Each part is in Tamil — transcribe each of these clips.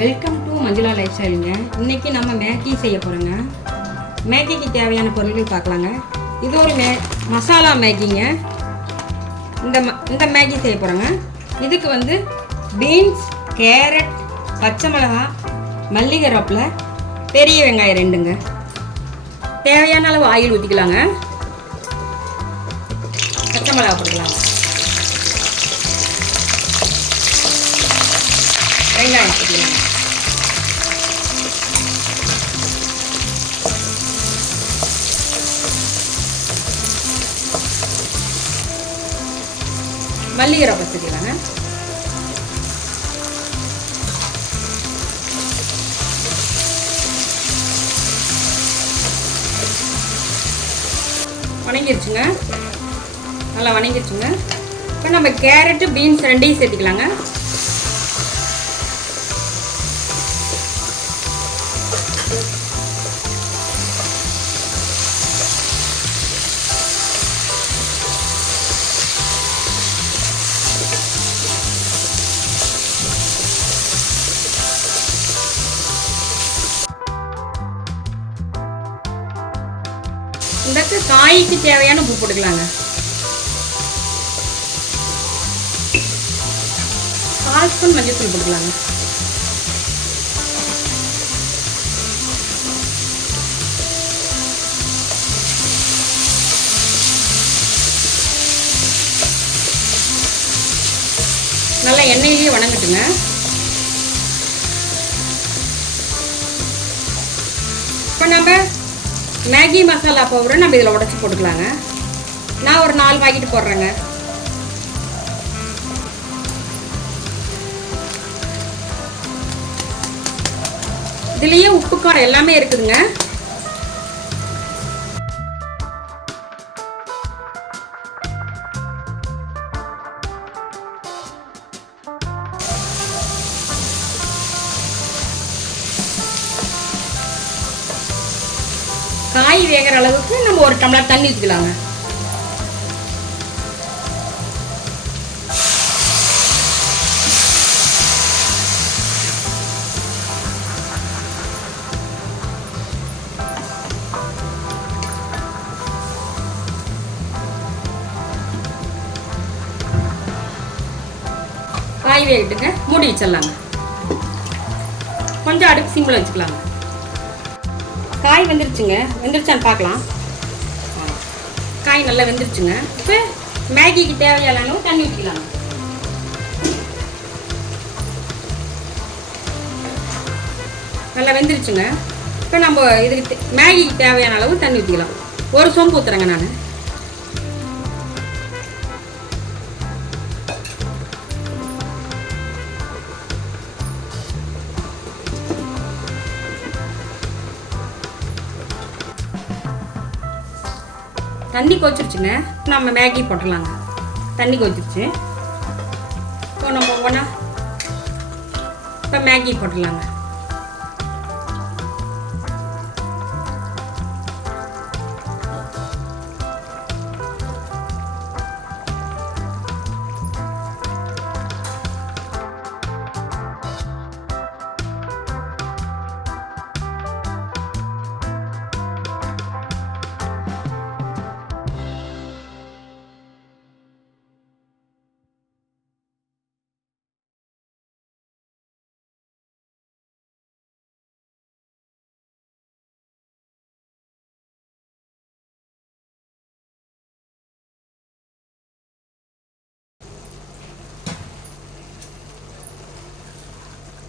வெல்கம் டு மஞ்சுளா லைஃப் ஸ்டைலுங்க. இன்றைக்கி நம்ம மேகி செய்ய போகிறோங்க. மேகிக்கு தேவையான பொருட்கள் பார்க்கலாங்க. இது ஒரு மசாலா மேகிங்க. இந்த மேகி செய்ய போகிறோங்க. இதுக்கு வந்து பீன்ஸ், கேரட், பச்சை மிளகாய், மல்லிகை ரோப்பில், பெரிய வெங்காயம் 2ங்க. தேவையான அளவு ஆயில் ஊற்றிக்கலாங்க. பச்சை மிளகாய் போட்டுக்கலாங்க. வெங்காயம் போட்டுக்கலாம். மல்லிகை ரோப்பை சேர்த்துக்கலாங்க. வணங்கிருச்சுங்க, நல்லா வணங்கிருச்சுங்க. இப்போ நம்ம கேரட்டு, பீன்ஸ் 2ஐயும் சேர்த்துக்கலாங்க. இந்த காய்க்கு தேவையான உப்பு போட்டுக்கலாங்க. 1/4 ஸ்பூன் மஞ்சள் தூள் போட்டுக்கலாங்க. நல்லா எண்ணெயிலேயே வணங்கட்டுங்க. இப்போ நம்ம மேகி மசாலா பவுடரை நம்ம இதில் உடச்சி போட்டுக்கலாங்க. நான் ஒரு 4 பாக்கெட் போடுறேங்க. இதுலேயே உப்பு காரம் எல்லாமே இருக்குதுங்க. காய் வேகிற அளவுக்கு நம்ம 1 டம்ளர் தண்ணி ஊற்றிக்கலாங்க. காய் வேகிட்டுங்க, மூடி வச்சிடலாங்க. கொஞ்சம் அடுப்பு சிம்மில் வச்சுக்கலாங்க. காய் வெந்துருச்சுங்க. வெந்துருச்சான்னு பார்க்கலாம். காய் நல்லா வெந்துருச்சுங்க. இப்போ மேகிக்கு தேவையான அளவு தண்ணி ஊற்றிக்கலாங்க. நல்லா வெந்துருச்சுங்க. இப்போ நம்ம இதுக்கு மேகிக்கு தேவையான அளவு தண்ணி ஊற்றிக்கலாம். 1 சொம்பு ஊற்றுறேங்க நான். தண்ணி கொதிச்சிருச்சுங்க. நம்ம மேகி போட்டுடலாங்க. தண்ணி கொதிச்சிருச்சு. இப்போ நம்ம ஒவ்வொன்றா இப்போ மேகி போட்டுடலாங்க.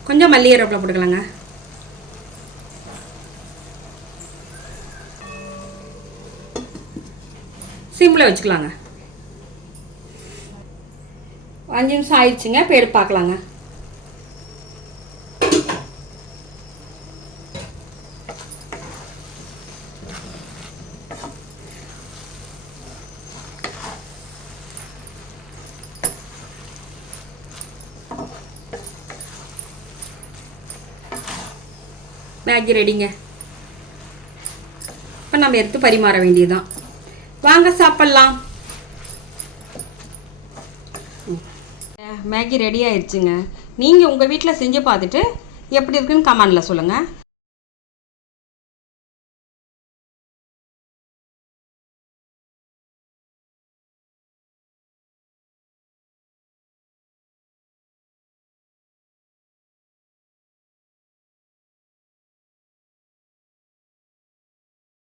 கொஞ்சம் மல்லிகை ரோப்பில் போட்டுக்கலாங்க. சிம்மில் வச்சுக்கலாங்க. 5 நிமிஷம் ஆயிடுச்சுங்க. இப்போ எடுத்து பார்க்கலாங்க. மேகி ரெடிங்க. இப்போ நம்ம எடுத்து பரிமாற வேண்டியதுதான். வாங்க சாப்பிட்லாம். மேகி ரெடி ஆயிடுச்சுங்க. நீங்கள் உங்கள் வீட்டில் செஞ்சு பார்த்துட்டு எப்படி இருக்குன்னு கமெண்டில் சொல்லுங்கள்.